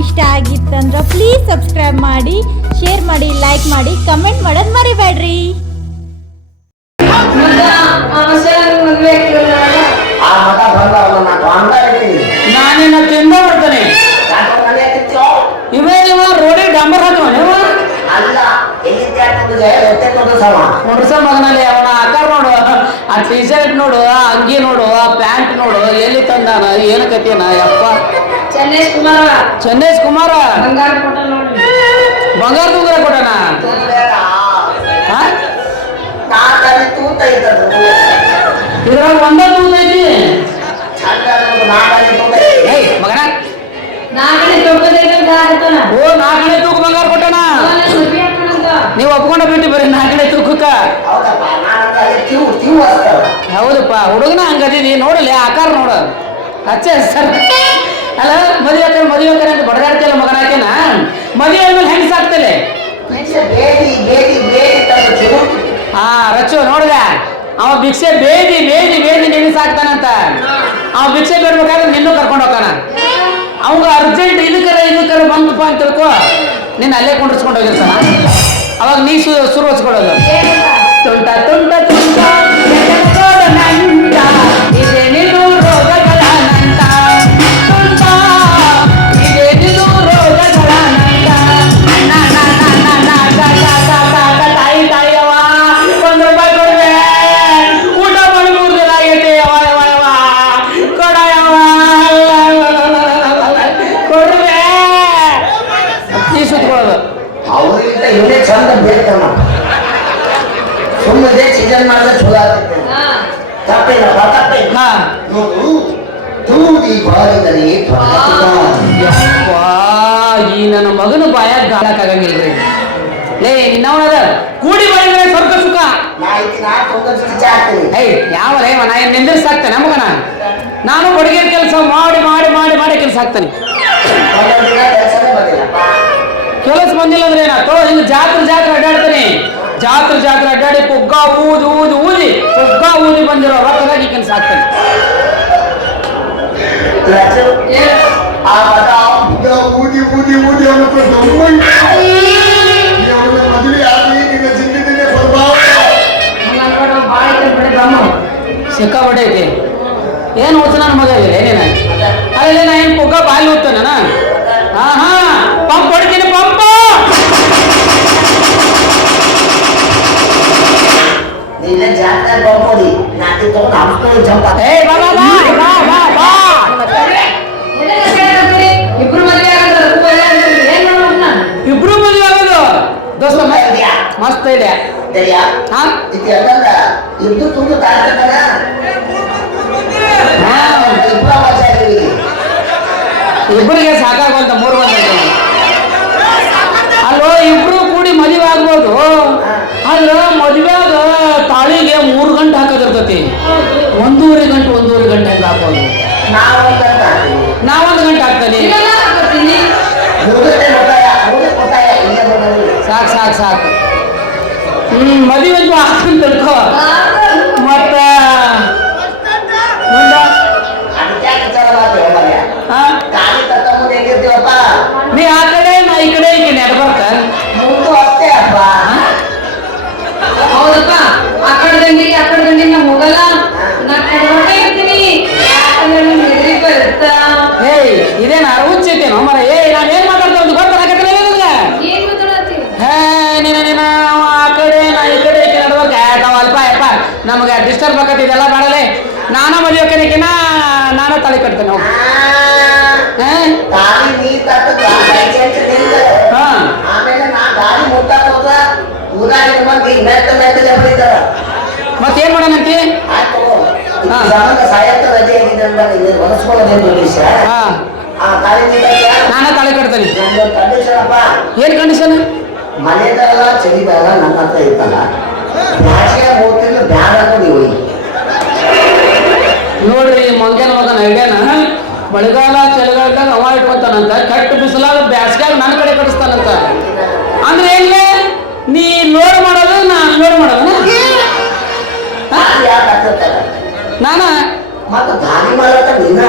ಇಷ್ಟ ಆಗಿತ್ತಂದ್ರೆ please subscribe ಮಾಡಿ, share ಮಾಡಿ, ಲೈಕ್ ಮಾಡಿ, ಕಮೆಂಟ್ ಮಾಡೋದು ಮರಿಬೇಡ್ರಿ. ನಾನಿನ್ನ ತಿಂದ ಮಾಡ್ತಾನೆ ಇವೇ ಇವ ರೋಡಿಗೆ ಡಂಬರ್ ಹಾಕವ ನೀವು ನೋಡ್ಸ ಮಗನಲ್ಲಿ ಅವನ ಆಕಾರ ನೋಡು, ಆ ಟಿ ಶರ್ಟ್ ನೋಡು, ಆ ಅಂಗಿ ನೋಡು, ಆ ಪ್ಯಾಂಟ್ ನೋಡು, ಎಲ್ಲಿ ತಂದಾನ ಏನು ಕತಿಯನ ಯಪ್ಪ. ಚನ್ನೇಶ್ ಕುಮಾರ ಬಂಗಾರ ತೂಗ್ರ ಕೊಟ್ಟಣ ಇದ್ರಾಗ ಒಂದ ತೂತ ಐತಿ ಮಗನ ಓ 4 ತೂಕ ಬಂಗಾರ ಕೊಟ್ಟಣ. ನೀವು ಒಪ್ಕೊಂಡ ಬಿಟ್ಟು ಬರೀ 4 ತೂಕಕ್ಕ. ಹೌದಪ್ಪ ಹುಡುಗನ ಹಂಗದೀನಿ ನೋಡಲಿ ಆಕಾರ ನೋಡ ಹಚ್ಚ ಸರ್ ಅಲ್ಲ ಮದುವೆ ಅಂತ ಬಡಗಾಡ್ತಿಯಲ್ಲ ಮಗನ ಹಾಕೇನ ಮದುವೆ ಆದ್ಮೇಲೆ ಹೆಂಗ್ ಸಾಕ್ತಲೆ ಹಾ ರಚ್ಚು ನೋಡ್ದ ಅವ ಭಿಕ್ಷೆ ಬೇದಿ ನಿನ್ನ ಸಾಕ್ತಾನಂತ. ಅವ ಭಿಕ್ಷೆ ಬೇಡ್ಬೇಕಾದ್ರೆ ನಿನ್ನೂ ಕರ್ಕೊಂಡು ಹೋಗ್ತಾನ. ಅವಾಗ ಅರ್ಜೆಂಟ್ ಇದಕ್ಕರ ಬಂತಪ್ಪ ಅಂತ ತಿಳ್ಕೊ ನಿನ್ನ ಅಲ್ಲೇ ಕೊಂಡಿಸ್ಕೊಂಡು ಹೋಗಿರ್ತಾನ. ಅವಾಗ ನೀ ಶುರು ಹಚ್ಕೊಡೋದು ತುಂಟ ತುಂಟ ತುಂಟ ಇದೆ ನೀನು ರೋಗಗಳ ನಂಟ ತುಂಟ ಇದೆ ನೀನು ರೋಗಗಳ ನಂಟ ತಾಯಿ ತಾಯಿಯವ 1 ರೂಪಾಯಿ ಕೊಡ್ವೆ ಊಟ ಮಾಡಿ 3 ದಿನ ಆಗೈತೆ ಕೊಡಯವ ಕೊಡ್ವೆ ಈ ಸುತ್ಕೊಳ್ಳೋದು ಅವ್ರಿಗಿಂತ ಇವನೇ ಚಂದ ಬೇಕಮ್ಮ. ಸುಮ್ಮನೆ ಸೀಸನ್ ಮಾಡಿದ್ರೆ ಚಲೋ ಆಗ್ತೈತೆ. ತಪ್ಪೇನಪ್ಪ ತಪ್ಪೇನ ನೋಡು ತೂಗಿ ಬಾರಿದರೆ ಈ ನನ್ನ ಮಗನ ಬಾಯಾಗ ಗಾಳಕ್ಕಾಗಂಗಿಲ್ರಿ. ಲೇ ನಿನ್ನವನದ ಕೂಡಿ ಬಾಳಿದ್ರೆ ಸ್ವರ್ಗ ಸುಖ. ಯಾವ ರೇವ ನಾ ಏನು ನಿಂದಿರ್ಸಾಕ್ತೇನೆ ಮಗನ. ನಾನು ಬಡಗೇರ್ ಕೆಲಸ ಮಾಡಿ ಮಾಡಿ ಮಾಡಿ ಮಾಡಿ ಕೆಲಸ ಹಾಕ್ತೇನೆ. ಕೆಲಸ ಬಂದಿಲ್ಲ ಅಂದ್ರೆ ಏನಾಯ್ತು ಹಿಂಗೆ ಜಾತ್ರೆ ಅಡ್ಡಾಡ್ತೇನೆ. ಜಾತ್ರೆ ಅಡ್ಡಾಡಿ ಪುಗ್ಗ ಊದಿ ಬಂದಿರೋ ರೊಕ್ಕದಾಗಿ ಕೆಲಸ ಹಾಕ್ತೇನೆ. ಸಿಕ್ಕಾಪಟ್ಟೆ ಐತಿ ಏನು ಓದ್ಸ ನನ್ನ ಮಗ ಇದೆ ಏನೇನ ಅಲ್ಲೇ ನಾ ಏನು ಪುಗ್ಗ ಬಾಯಿ ಓದ್ತೇನೆ ನಾನು. ಹಾ ಪಂಪ್ ಹೊಡಿತೀನಿ ಪಂಪ ಜಾತ್ರೆ ಬರ್ಬೋದು ನಾಟಿ ತಗೊಂಡು ಜಂಪ್ ಇಬ್ರು ಮದುವೆ ಆಗೋದು ದೋಸ್ತ ಮಸ್ತ್ ಇದೆ. ಇದ್ದು ತುಂಬ ಇಬ್ಬರಿಗೆ ಸಾಕಾಗುವಂತ 3 ಮಂದಿ ಅಲ್ಲೋ ಇಬ್ರು ಕೂಡಿ ಮದುವೆ ಆಗ್ಬೋದು. ಆದ್ರೆ ಮದುವೆಯಾಗ ತಾಳಿಗೆ 3 ಗಂಟೆ ಹಾಕೋದಿರ್ತತಿ. 1.5 ಗಂಟೆ ಹೆಂಗ ಹಾಕೋದು. ನಾವೊಂದು ಗಂಟೆ ಹಾಕ್ತಾನೆ. ಸಾಕು ಮದುವೆ ಹಾಕ್ತೀನಿ ತಿಳ್ಕೊ ಮತ್ತ ನೀ ಆ ಕಡೆ ನಾ ಈ ಕಡೆ ನೆಡ್ಬರ್ಕ ಹೌದಪ್ಪ. ಆ ಕಡೆ ದಂಡಿಗೆ ನಾ ಹೋಗಲ್ಲ. ಇದೇನ ಹುಚ್ಚೈತೇನೋ ಮರ. ನಾನು ಏನ್ ಮಾತಾಡ್ತಾ ಗೊತ್ತಾಗತ್ತೆ ಆ ಕಡೆ ನಾ ಈ ಕಡೆ ನಡ್ಬರ್ಕ ಅಲ್ಪ ಯಪ್ಪ ನಮ್ಗೆ ಡಿಸ್ಟರ್ಬ್ ಆಗತ್ತೆ ಇದೆಲ್ಲ ಮಾಡಲೆ. ನಾನು ಮದುವೆ ಕಡೆಕಿನ ನಾನು ತಲೆ ಕಟ್ತೇನೆ. ಮತ್ತೇನ್ ಮಾಡೋಣಂತಿ ನಾನೇ ತಲೆ ಕಟ್ತೇನೆ. ಏನ್ ಕಂಡೀಷನ್ ಮನೆದಲ್ಲ ಚಳಿದಲ್ಲ ನನ್ನ ಹತ್ರ ಇರ್ತಲ್ಲ ಹೋಗ್ತಿಲ್ಲ ಬ್ಯಾಡ ನೀವು ನೋಡ್ರಿ ಮಂಗ್ಯನ ಮಗನ ಐಡಿಯಾನ ಮಳೆಗಾಲ ಚಳಿಗಾಲದಾಗ ಅವ ಇಟ್ಕೊಂತಾನಂತ ಕೆಟ್ಟ ಬಿಸಿಲಾಗ ಬ್ಯಾಸ್ಗ್ಯಾಗ ನನ್ನ ಕಡೆ ಕಡಿಸ್ತಾನಂತ. ಅಂದ್ರೆ ಏನ್ಲೇ ನೀ ಲೋಡ್ ಮಾಡೋದು ನಾ ಅನ್ಲೋಡ್ ಮಾಡೋದು ನಾನ ಮತ್ತೆ ದಾರಿ ಮಾಡತ್ತ ನೀನ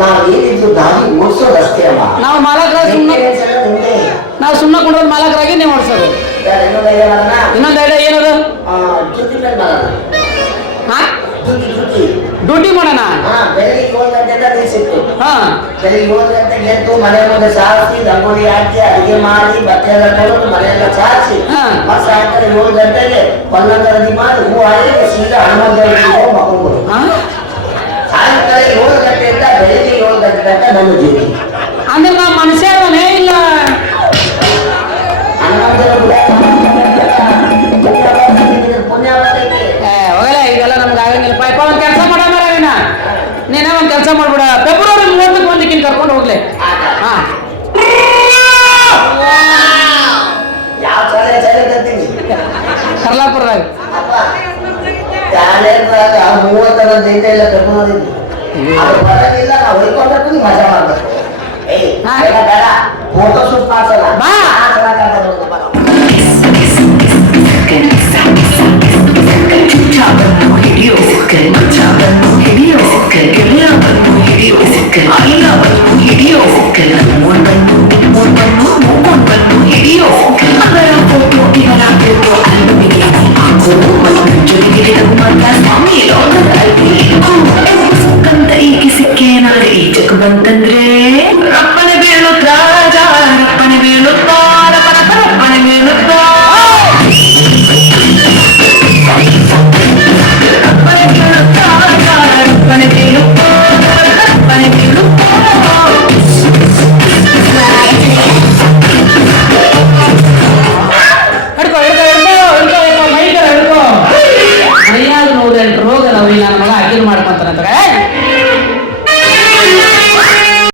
ನಾವೇನಿದ್ರು ದಾರಿ ಓಡಿಸೋದು ಅಷ್ಟೇ ಅಲ್ಲ. ನಾವು ಮಾಲಕ ಇನ್ನೊಂದು ಐಡಿಯಾ ಮಾಡೋಣ. ಇನ್ನೊಂದು ಐಡಿಯಾ ಏನದು? ಜುಟ್ಟಿ ಮೇಲೆ ಮಾಡೋಣ. ಹಾ ಜುಟ್ಟಿ ಡ್ಯೂಟಿ ಮಾಡೋಣ. ಬೆಳಿಗ್ಗೆ 7 ಗಂಟೆಯಿಂದ ನಿಲ್ಸಿತ್ತು. ಹಾ ಬೆಳಿಗ್ಗೆ 7 ಗಂಟೆಗೆ ಎದ್ದು ಮನೆ ಮುಂದೆ ಸಾರಿಸಿ ರಂಗೋಲಿ ಹಾಕಿ ಅಡಿಗೆ ಮಾಡಿ ಬಟ್ಟೆ ಎಲ್ಲ ತೊಳೆದು ಮನೆಯೆಲ್ಲ ಸಾರಿಸಿ ಮತ್ತೆ ಸಾಯಂಕಾಲ 7 ಗಂಟೆಗೆ ಪಲ್ಲಂಗ ರೆಡಿ ಮಾಡಿ ಹೂ ಹಾಕಿ ಸೀದಾ ಹನುಮಂತ ದೇವರಿಗೆ ಹೋಗಿ ಮಕ್ಕೊಂಡ್ಬಿಡು. ಸಾಯಂಕಾಲ 7 ಗಂಟೆಯಿಂದ ಬೆಳಿಗ್ಗೆ 7 ಗಂಟೆ ತನಕ ನನ್ನ ಡ್ಯೂಟಿ. ಅಂದ್ರೆ ನಾ ಮನುಷ್ಯನೇ ಇಲ್ಲ. ಹನುಮಂತ ಪುಣ್ಯ ಬರ್ತೈತಿ. ಹೋಗಲ್ಲ, ಇದೆಲ್ಲ ನಮ್ಗೆ ಆಗಂಗಿಲ್ಲ. ಪಾಪ ಒಂದು ಕೆಲಸ ಮಾಡೋ ನೀನ ನೀನ ಒಂದು ಕೆಲಸ ಮಾಡ್ಬಿಡ. ಫೆಬ್ರವರಿ 31 ಕರ್ಕೊಂಡು ಹೋಗ್ಲಿ. ಹಾ ಯಾವ ಚಾಲೆ ತರ್ತೀನಿ ಕರ್ಲಾಪುರದಾಗ ಚಾಲೆಂದ್ರಾಗ 30 ಜೈತೆ ಇಲ್ಲ ಕರ್ಕೊಂಡು ಅದು ಬರೋದಿಲ್ಲ. ನಾವು ಹೊಯ್ಕೊಬೇಕು, ಮಜಾ ಮಾಡ್ಬೇಕು. ಬೇಡ ಫೋಟೋ ಶೂಟ್ ಮಾಡ್ಸಲ್ಲ. ಬಾ. ಸಿಕ್ಕೇನಾದ್ರೆ ಈ ಜಗ ಬಂತಂದ್ರೆ